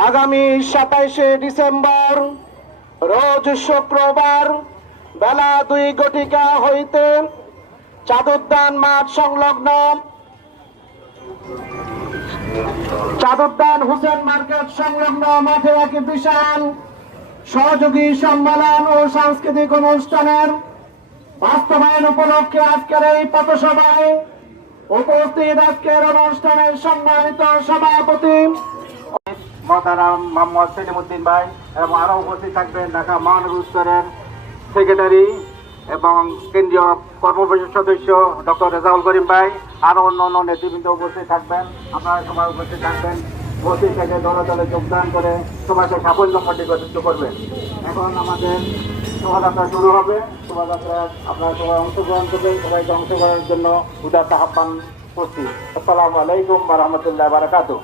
আগামী 27শে ডিসেম্বর রোজ শুক্রবার বেলা 2 হইতে চাঁদুদ্যান মাঠ সংলগ্ন চাঁদুদ্যান হুসেন মার্কেট সংলগ্ন মাঠে এক বিশাল সহযোগী সম্মেলন ও সাংস্কৃতিক অনুষ্ঠানের বাস্তবায়ন উপলক্ষে আজকের এই পথসভায় উপস্থিত আজকের অনুষ্ঠানের সম্মানিত সভাপতি মহতারাম মোহাম্মদ সেলিমউদ্দিন ভাই এবং আরো উপস্থিত থাকবেন ঢাকা মহানগর উত্তরের সেক্রেটারি এবং কেন্দ্রীয় কর্মপরিষদ সদস্য ডক্টর রেজাউল করিম ভাই, আরো অন্য নেতৃবৃন্দ উপস্থিত থাকবেন। আপনারা সবাই উপস্থিত থাকবেন, উপস্থিত থেকে দলে দলে যোগদান করে সবাইকে সাফল্যমণ্ডিত করবেন। এখন আমাদের শোভাযাত্রা শুরু হবে। শোভাযাত্রায় আপনারা সবাই অংশগ্রহণ করবেন। সবাইকে অংশগ্রহণের জন্য উদারতা আহ্বান করছি। আসসালামু আলাইকুম ওয়া রাহমাতুল্লাহি ওয়া বারাকাতুহু।